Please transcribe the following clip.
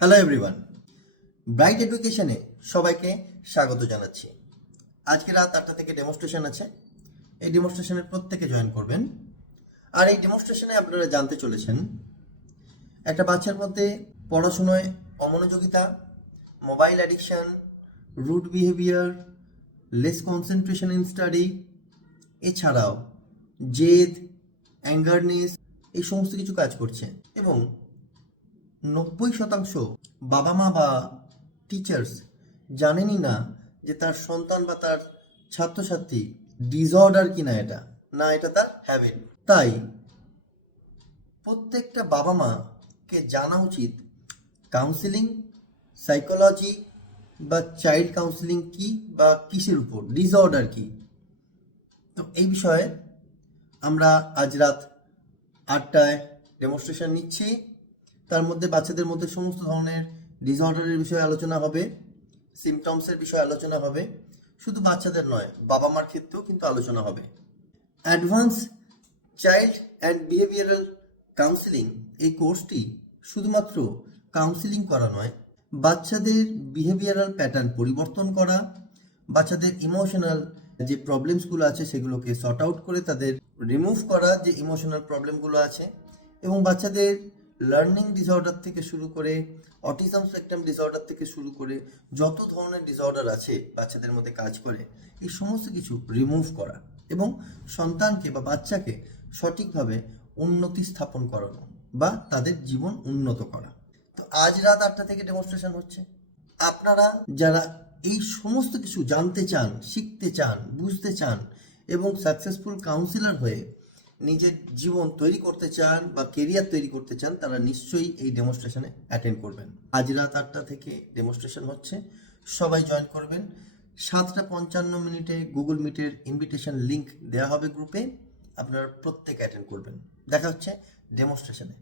Hello everyone, bright এডুকেশনে সবাইকে স্বাগত জানাচ্ছি। আজকে রাত 8টা থেকে ডেমনস্ট্রেশন আছে। এই ডেমনস্ট্রেশনের প্রত্যেকে জয়েন করবেন। আর এই ডেমনস্ট্রেশনে আপনারা জানতে চলেছেন একটা বাচ্চার মধ্যে পড়াশুনোয় অমনোযোগিতা, mobile addiction, rude behaviour, less concentration in study, এছাড়াও জেদ, অ্যাঙ্গারনেস, এই সমস্ত কিছু কাজ করছে। এবং 90% বাবা মা বা টিচার্স জানেনই না যে তার সন্তান বা তার ছাত্রছাত্রী ডিসঅর্ডার কিনা, এটা তার হ্যাবিট। তাই প্রত্যেকটা বাবা মাকে জানা উচিত কাউন্সিলিং, সাইকোলজি বা চাইল্ড কাউন্সিলিং কি বা কিসের উপর, ডিসঅর্ডার কি। তো এই বিষয়ে আমরা আজ রাত 8টায় ডেমনস্ট্রেশন নিচ্ছি। তার মধ্যে বাচ্চাদের মধ্যে সমস্ত ধরনের ডিসঅর্ডারের বিষয়ে আলোচনা হবে, সিমটমসের বিষয়ে আলোচনা হবে। শুধু বাচ্চাদের নয়, বাবা মার ক্ষেত্রেও কিন্তু আলোচনা হবে। Advance child and behavioural counselling, এই কোর্সটি শুধুমাত্র কাউন্সিলিং করা নয়, বাচ্চাদের বিহেভিয়ারাল প্যাটার্ন পরিবর্তন করা, বাচ্চাদের ইমোশনাল যে প্রবলেমসগুলো আছে সেগুলোকে সর্ট আউট করে তাদের রিমুভ করা, যে ইমোশনাল প্রবলেমগুলো আছে, এবং বাচ্চাদের লার্নিং ডিসঅর্ডার থেকে শুরু করে অটিজম স্পেকট্রাম ডিসঅর্ডার থেকে শুরু করে যত ধরনের ডিসঅর্ডার আছে বাচ্চাদের মধ্যে কাজ করে, এই সমস্ত কিছু রিমুভ করা এবং সন্তানকে বা বাচ্চাকে সঠিকভাবে উন্নতি স্থাপন করানো বা তাদের জীবন উন্নত করা। তো আজ রাত 8টা থেকে ডেমনস্ট্রেশন হচ্ছে। আপনারা যারা এই সমস্ত কিছু জানতে চান, শিখতে চান, বুঝতে চান এবং সাকসেসফুল কাউন্সিলর হয়ে নিজের জীবন তৈরি করতে চান বা কেরিয়ার তৈরি করতে চান, তারা নিশ্চয়ই এই ডেমনস্ট্রেশনে অ্যাটেন্ড করবেন। আজ রাত 8টা থেকে ডেমনস্ট্রেশন হচ্ছে, সবাই জয়েন করবেন। 7:55 গুগল মিটের ইনভিটেশন লিংক দেওয়া হবে গ্রুপে, আপনারা প্রত্যেকে অ্যাটেন্ড করবেন। দেখা হচ্ছে ডেমনস্ট্রেশনে।